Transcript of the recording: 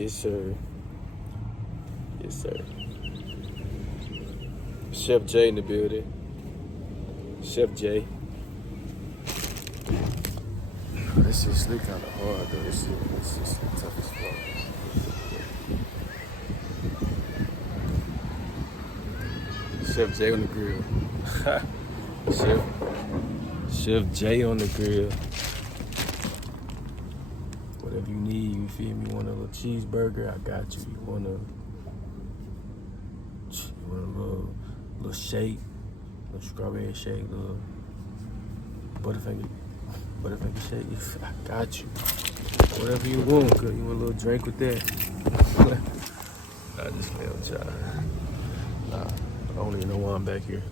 Yes, sir. Yes, sir. Chef Jay in the building. Chef Jay. This shit sleep kind of hard though. This shit tough as fuck. Chef Jay on the grill. Chef Jay on the grill. Whatever you need, you feel me? You want a little cheeseburger? I got you. You want a little shake, little strawberry shake, little butterfinger shake. I got you. Whatever you want, girl. You want a little drink with that? I just failed, child. Nah, I don't even know why I'm back here.